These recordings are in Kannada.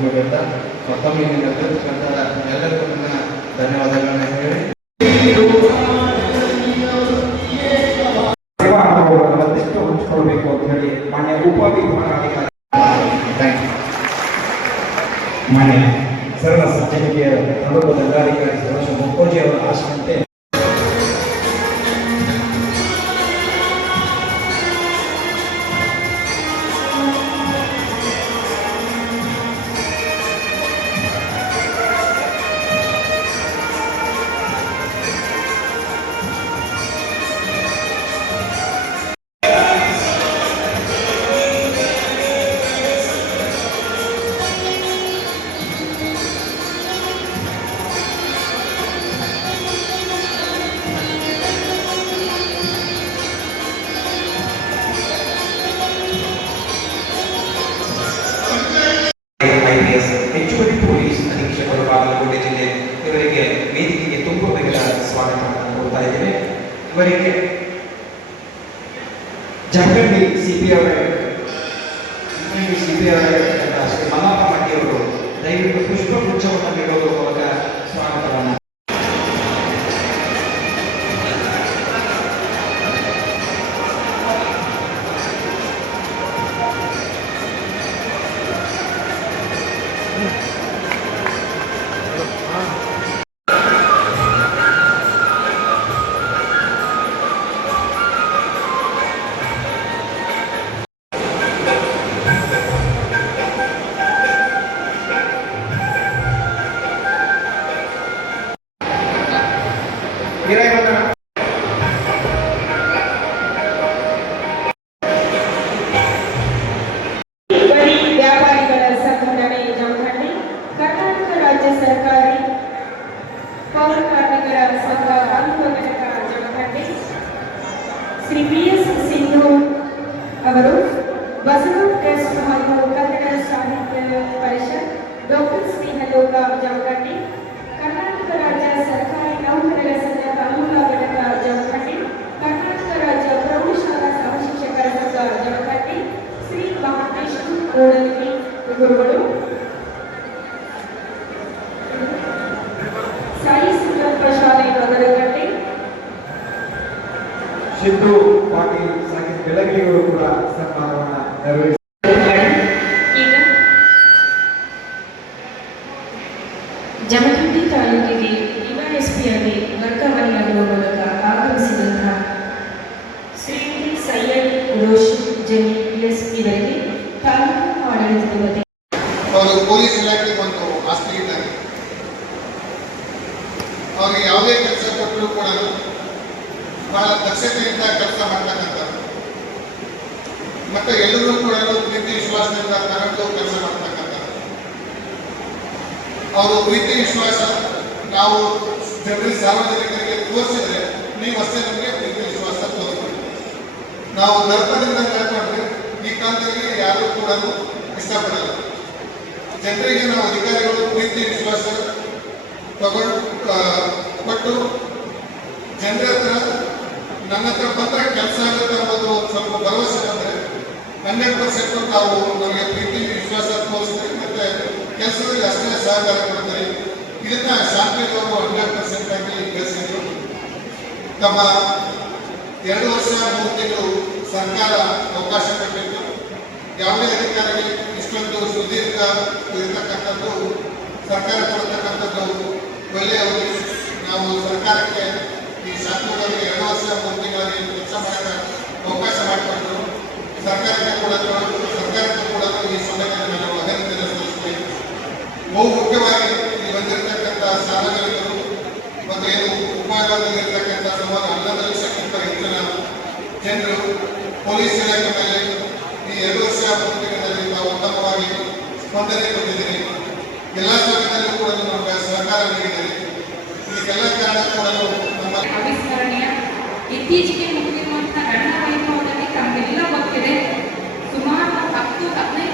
ಮತ್ತೊಮ್ಮೆ ಇಲ್ಲಿ ನಡೆದಿರ್ತಕ್ಕಂಥ ಎಲ್ಲರಿಗೂ ನನ್ನ ಧನ್ಯವಾದಗಳನ್ನ ಹೇಳಿ. ಮತ್ತಷ್ಟು ಹಂಚಿಕೊಳ್ಬೇಕು ಅಂತ ಹೇಳಿ ಮಾನ್ಯ ಉಪವಿಭಾಗಾಧಿಕಾರಿ ಥ್ಯಾಂಕ್ ಯು ಮಾನ್ಯ ಸರಳ ಸಜ್ಜನಿಕೆಯ ತಾಲೂಕು ದಂಡಾಧಿಕಾರಿ ಅವರ ಆಶಯಂತೆ ಇವರಿಗೆ ಜಮಖಂಡಿ ಸಿಪಿ ಅವರ ಸಿಪಿ ಅವರ ಶ್ರೀ ಮಲ್ಲಪ್ಪ ಮಟ್ಟಿ ಅವರು ದಯವಿಟ್ಟು ಪುಷ್ಪಗುಚ್ಛವನ್ನು ನೀಡೋದ್ರ ಸರ್ಕಾರಿ ಪೌರ ಕಾರ್ಮಿಕರ ಸಂಘ ತಾಲೂಕು ಘಟಕ ಜಮಖಂಡಿ ಶ್ರೀ ಪಿ ಎಸ್ ಸಿಂಧು ಅವರು ಬಸವ ಟ್ರಸ್ಟ್ ಹಾಗೂ ಕನ್ನಡ ಸಾಹಿತ್ಯ ಪರಿಷತ್ ಡಾಕ್ಟರ್ ಸ್ನೇಹಲೋಕ ಜಮಖಂಡಿ ಕರ್ನಾಟಕ ರಾಜ್ಯ ಸರ್ಕಾರಿ ನೌಕರರ ಸಂಘ ತಾಲೂಕು ಘಟಕ ಜಮಖಂಡಿ ಕರ್ನಾಟಕ ರಾಜ್ಯ ಪ್ರೌಢಶಾಲಾ ಸಹಶಿಕ್ಷಕರ ಸಂಘ ಜಮಖಂಡಿ ಶ್ರೀ ಮಹಾಂತೇಶ್ ಕೂಡಲಿಗಿ ಗುರುಗಳು ಸಾಯಿ ಸಂಕಲ್ಪ ಶಾಲೆ ನಗರಗಟ್ಟಿ ಸಿದ್ದು ಪಾಟೀಲ್ ಸಾಕಿದ ಬೆಳಗಿರಿಗಳು ಕೂಡ ಸನ್ಮಾನವನ್ನು ನೆರವೇರಿಸಿ ಜಮಖಂಡಿ ತಾಲೂಕಿಗೆ ಡಿವೈಎಸ್ಪಿಯಾಗಿ ವರ್ಗಾವಣೆಯಾಗುವ ಮೂಲಕ ಆಗಮಿಸಿದಂತಹ ಶ್ರೀಮತಿ ಸೈಯದ್ ರೋಷ್ ಜಮಿ ಎಸ್ ಇವರಿಗೆ ತಾಲೂಕು ಆಡಳಿತದ ವತಿ ಅವರು ಪೊಲೀಸ್ ಇಲಾಖೆ ಒಂದು ಆಸ್ತಿ ಇದ್ದಾರೆ ಅವ್ರಿಗೆ ಯಾವುದೇ ಕೆಲಸ ಕೊಟ್ಟರು ಕೂಡ ಬಹಳ ದಕ್ಷತೆಯಿಂದ ಕೆಲಸ ಮಾಡ್ತಕ್ಕಂಥದ್ದು ಮತ್ತೆ ಎಲ್ಲರೂ ಕೂಡ ಪ್ರೀತಿ ವಿಶ್ವಾಸದಿಂದ ತಗೊಂಡು ಕೆಲಸ ಮಾಡ್ತಕ್ಕಂಥದ್ದು ಅವರು ಪ್ರೀತಿ ವಿಶ್ವಾಸ ನಾವು ಜನರಿಗೆ ಸಾರ್ವಜನಿಕರಿಗೆ ತೋರಿಸಿದ್ರೆ ನೀವು ಅಷ್ಟೇ ನಮಗೆ ಪ್ರೀತಿ ವಿಶ್ವಾಸ ತೋರಿಸಿ ನಾವು ದರ್ಪದಿಂದ ಕಳ್ಕೊಂಡ್ರೆ ಈ ಕಾಲದಲ್ಲಿ ಯಾರು ಕೂಡ ಇಷ್ಟಪಡಲ್ಲ. ಜನರಿಗೆ ನಾವು ಅಧಿಕಾರಿಗಳು ಪ್ರೀತಿ ವಿಶ್ವಾಸ ತಗೊಂಡು ಕೊಟ್ಟು ಜನರ ಹತ್ರ ನನ್ನ ಹತ್ರ ಮಾತ್ರ ಕೆಲಸ ಆಗುತ್ತೆ ಅನ್ನೋದು ಒಂದು ಸ್ವಲ್ಪ ಭರವಸೆ ಬಂದರೆ ಹಂಡ್ರೆಡ್ ಪರ್ಸೆಂಟ್ ತಾವು ನಮಗೆ ಪ್ರೀತಿ ವಿಶ್ವಾಸ ತೋರಿಸ್ತೀವಿ ಮತ್ತೆ ಕೆಲಸದಲ್ಲಿ ಅಷ್ಟೇ ಸಹಕಾರ ಕೊಡ್ತಾರೆ ಇದನ್ನ ಶಾಂತಿಯವರು ಹಂಡ್ರೆಡ್ ಪರ್ಸೆಂಟ್ ಆಗಿ ಬೆಳೆಸಿದ್ರು ತಮ್ಮ ಎರಡು ವರ್ಷ ಮೂರು ತಿಂಗಳು ಸರ್ಕಾರ ಅವಕಾಶ ಕೊಟ್ಟಿತ್ತು. ಯಾವುದೇ ಅಧಿಕಾರಿಗೆ ಇಷ್ಟೊಂದು ಸುದೀರ್ಘ ಇರತಕ್ಕಂಥದ್ದು, ಸರ್ಕಾರ ಕೊಡತಕ್ಕಂಥದ್ದು ಒಳ್ಳೆಯ ನಾವು ಸರ್ಕಾರಕ್ಕೆ ಈ ಶಾಸಕರಿಗೆ ಎರಡು ವರ್ಷ ಮೂರು ತಿಂಗಳಲ್ಲಿ ಕೆಲಸ ಮಾಡಕ್ಕೆ ಅವಕಾಶ ಮಾಡಿಕೊಟ್ರು ಸರ್ಕಾರಕ್ಕೆ ಕೂಡ ಸರ್ಕಾರಕ್ಕೆ ಕೂಡ ಈ ಸಮಯದಲ್ಲಿ ನಾವು ಅಭಿನಂದನೆ ಸಲ್ಲಿಸ್ತೇವೆ ಬಹು ಇಲ್ಲಿ ಮತ್ತು ಏನು ಉಪಯೋಗದಲ್ಲಿರ್ತಕ್ಕಂಥ ಸುಮಾರು ಹನ್ನೊಂದು ಲಕ್ಷಕ್ಕಿಂತ ಹೆಚ್ಚಿನ ಜನರು ಪೊಲೀಸ್ ಇಲಾಖೆ ಮೇಲೆ ಈ ಎರಡು ಉತ್ತಮವಾಗಿ ಸ್ಪಂದನೆ ಕೂಡ ನಮಗೆ ಸಹಕಾರ ನೀಡಿದ್ದೀರಿ. ಇದಕ್ಕೆಲ್ಲ ನಮ್ಮ ಅವಿಸ್ಮರಣೀಯ. ಇತ್ತೀಚೆಗೆ ಮುಗಿದಿರುವಂತಹ ಗಣನ ವೈಭವದಲ್ಲಿ ತಮಗೆಲ್ಲ ಗೊತ್ತಿದೆ. ಸುಮಾರು ಹತ್ತು ಹದಿನೈದು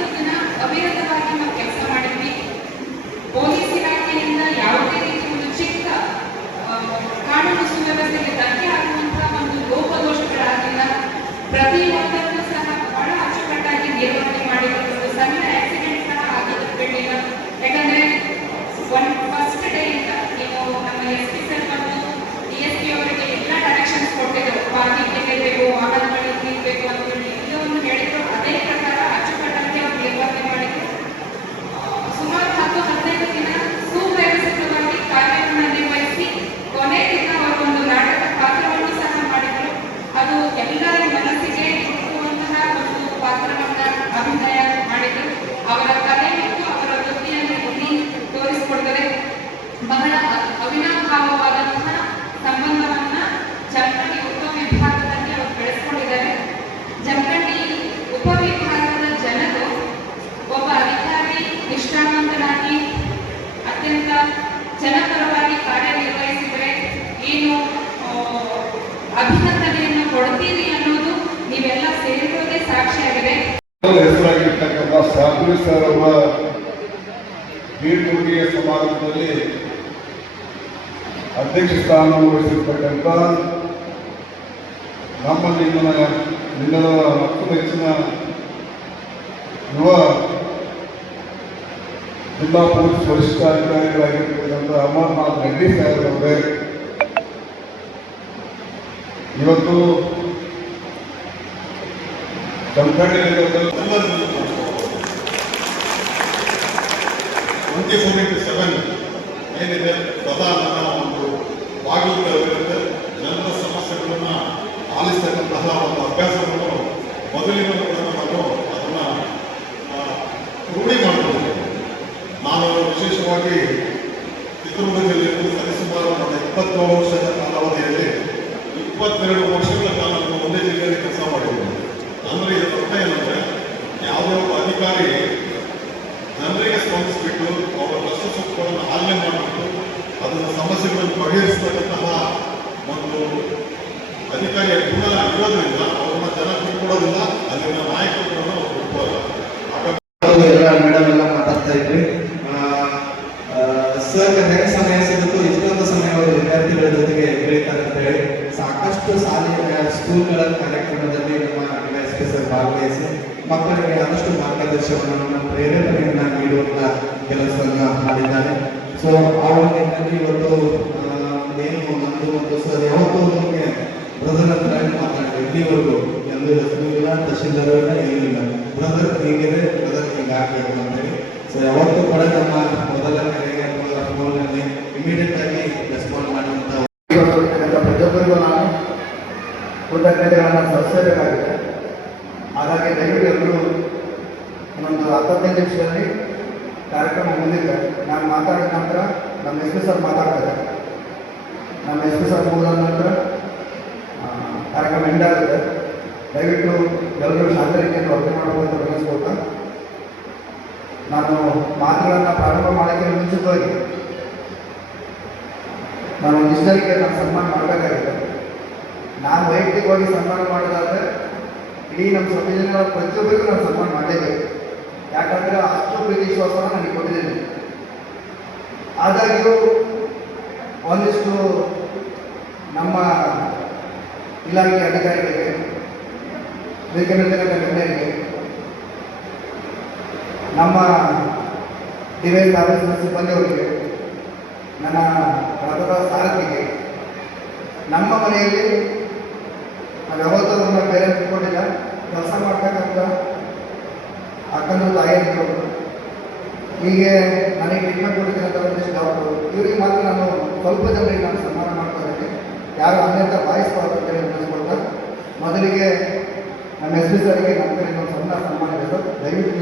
ಒಬ್ಬ ಅತ್ಯಂತ ಜನಪರವಾಗಿ ಕಾರ್ಯನಿರ್ವಹಿಸಿದರೆ ಏನು ಅಭಿನಂದನೆಯನ್ನು ಕೊಡ್ತೀರಿ ಅನ್ನೋದು ನೀವೆಲ್ಲ ಸೇರಿರೋದೇ ಸಾಕ್ಷಿಯಾಗಿದೆ. ಹೆಸರಾಗಿರ್ತಕ್ಕಂಥ ಸರ್ ಸಮಾರಂಭದಲ್ಲಿ ಅಧ್ಯಕ್ಷ ಸ್ಥಾನ ವಹಿಸಿರ್ತಕ್ಕಂಥ ನಮ್ಮಲ್ಲಿ ನಿನ್ನ ನಿಲ್ಲದ ಮತ್ತು ಹೆಚ್ಚಿನ ಯುವ ಜಿಲ್ಲಾ ಪೊಲೀಸ್ ವರಿಷ್ಠಾಧಿಕಾರಿಗಳಾಗಿರ್ತಕ್ಕಂಥ ಅಮರ್ನಾಥ್ ರೆಡ್ಡಿ ಸಾಹೇಬ್ ಅವರೇ ಇವತ್ತು ಟ್ವೆಂಟಿ ಫೋರ್ ಸೆವೆನ್ ಏನಿದೆ ಸದಾ ನನ್ನ ಒಂದು ಬಾಗಿಲು ಜನರ ಸಮಸ್ಯೆಗಳನ್ನ ಆಲಿಸ್ತಕ್ಕಂತಹ ಒಂದು ಅಭ್ಯಾಸವನ್ನು ಮೊದಲಿನ ನಾನು ಅದನ್ನು ರೂಢಿ ಮಾಡಿಕೊಂಡಿದ್ದೆ ನಾನು ವಿಶೇಷವಾಗಿ ಅಧಿಕಾರಿಯ ಗುಣ ಇರೋದ್ರಿಂದ ಅವ್ರನ್ನ ಜನ ಕೊಡೋದಿಲ್ಲ ಅಲ್ಲಿನ ನಾಯಕತ್ವವನ್ನು ಅವ್ರು ಎಲ್ಲ ಮೇಡಮ್ ಎಲ್ಲ ಮಾತಾಡ್ತಾ ಇದ್ರಿ. ಸರ್ ಹೇಗೆ ಸಮಯ ಸಿಗುತ್ತೋ ಇಷ್ಟೊಂದು ಸಮಯ ಅವರು ವಿದ್ಯಾರ್ಥಿಗಳ ಜೊತೆಗೆ ಬೆಳೀತಾರೆ ಅಂತ ಹೇಳಿ ಸಾಕಷ್ಟು ಶಾಲೆಯ ಸ್ಕೂಲ್ಗಳ ಕಾರ್ಯಕ್ರಮದಲ್ಲಿ ನಮ್ಮ ಎಸ್ ಪಿ ಸರ್ ಭಾಗವಹಿಸಿ ಮಕ್ಕಳಿಗೆ ಆದಷ್ಟು ಮಾರ್ಗದರ್ಶನವನ್ನು ಪ್ರೇರೇಪಣೆಯನ್ನ ನೀಡುವಂತ ಕೆಲಸವನ್ನ ಮಾಡಿದ್ದಾರೆ. ಸೊ ಆ ಒಂದು ಇವತ್ತು ಏನು ನಂದು ಮತ್ತು ಸರ್ ಯಾವತ್ತೂ ಬ್ರದರ್ ಹತ್ರ ಮಾತಾಡ್ತೀವಿ ಇಲ್ಲಿವರೆಗೂ ಎಂದು ಹೆಸರು ಇಲ್ಲ ತಹಶೀಲ್ದಾರ್ ಏನಿಲ್ಲ ಬ್ರದರ್ ಹೀಗಿದೆ ಬ್ರದರ್ ಹೀಗಾಗಬೇಕು ಅಂತೇಳಿ. ಸೊ ಯಾವತ್ತೂ ಕೂಡ ನಮ್ಮ ಮೊದಲ ಕರೆಗೆ ಅಥವಾ ಫೋನಲ್ಲಿ ಇಮಿಡಿಯೇಟ್ ಆಗಿ ರೆಸ್ಪಾಂಡ್ ಮಾಡುವಂತ ಪ್ರತಿಯೊಬ್ಬರಿಗೂ ನಾನು ಕೃತಜ್ಞತೆಗಳನ್ನು ಸಲ್ಲಿಸಬೇಕಾಗಿದೆ ಹಾಗಾಗಿ ದಯವಿಟ್ಟು ಎಲ್ಲರೂ ಇನ್ನೊಂದು ಹತ್ತೈದು ನಿಮಿಷದಲ್ಲಿ ಕಾರ್ಯಕ್ರಮ ಮುಗಿದಿದೆ. ನಾನು ಮಾತಾಡಿದ ನಂತರ ನಮ್ಮ ಎಸ್ ಪಿ ಸರ್ ಮಾತಾಡ್ತಾರೆ. ನಮ್ಮ ಎಸ್ ಪಿ ಸರ್ ಮುಗಿದ ನಂತರ ಎಂಡ್ ಆಗುತ್ತೆ. ದಯವಿಟ್ಟು ಎಲ್ಲರೂ ಶಾಂತ ರೀತಿಯಲ್ಲಿ ವರ್ಗ ಮಾಡಬೇಕು ಅಂತ ವಿನಂತಿಸ್ಕೊಳ್ತಾ ನಾನು ಮಾತುಗಳನ್ನು ಪ್ರಾರಂಭ ಮಾಡೋಕ್ಕೆ ಮುಂಚಿತವಾಗಿ ನಾನು ಒಂದಿಷ್ಟು ಜನಕ್ಕೆ ನಾನು ಸನ್ಮಾನ ಮಾಡಬೇಕಾಗಿದೆ. ನಾನು ವೈಯಕ್ತಿಕವಾಗಿ ಸನ್ಮಾನ ಮಾಡೋದಾದರೆ ಇಡೀ ನಮ್ಮ ಸಂವಿಧಾನಗಳ ಪ್ರತಿಯೊಬ್ಬರಿಗೂ ನಾನು ಸನ್ಮಾನ ಮಾಡಲೇಬೇಕು. ಯಾಕಂದರೆ ಅಷ್ಟು ಪ್ರೀತಿ ವಿಶ್ವಾಸವನ್ನು ನನಗೆ ಕೊಟ್ಟಿದ್ದೀನಿ ಆದಾಗ್ಯೂ ಒಂದಿಷ್ಟು ನಮ್ಮ ಇಲಾಖೆ ಅಧಿಕಾರಿಗಳಿಗೆ ವೇತನದ ಗಣ್ಯರಿಗೆ ನಮ್ಮ ಡಿವೈಸ್ ಆಫೀಸ್ನ ಸಿಬ್ಬಂದಿಯವರಿಗೆ, ನನ್ನ ರಥದ ಸಾರಥಿಗೆ ನಮ್ಮ ಮನೆಯಲ್ಲಿ ನಾವು ಯಾವತ್ತೂ ನಮ್ಮ ಪೇರೆಂಟ್ಸ್ ಇಟ್ಕೊಂಡಿಲ್ಲ. ಕೆಲಸ ಮಾಡ್ತಕ್ಕಂಥ ಅಕ್ಕನ ತಾಯಿಯರು ಹೀಗೆ ನನಗೆ ಟ್ರೀಟ್ಮೆಂಟ್ ಕೊಟ್ಟಿದ್ದಂಥ ಒಂದಿಷ್ಟು ಡಾಕ್ಟ್ರು ಇವರಿಗೆ ಮಾತ್ರ ನಾನು ಸ್ವಲ್ಪ ಜನರಿಗೆ ನಾನು ಸನ್ಮಾನ ಯಾರು ಅನ್ಯಂತ ಭಾವಿಸಬಾರ್ದು ಅಂತೇಳಿ ನೆನೆಸ್ಕೊಳ್ತಾ ಮೊದಲಿಗೆ ನಮ್ಮ ಎಸ್ ಪಿ ಸರ್ಗೆ ನಮ್ಮ ಕಡೆ ಸಣ್ಣ ಸನ್ಮಾನ ದಯವಿಟ್ಟು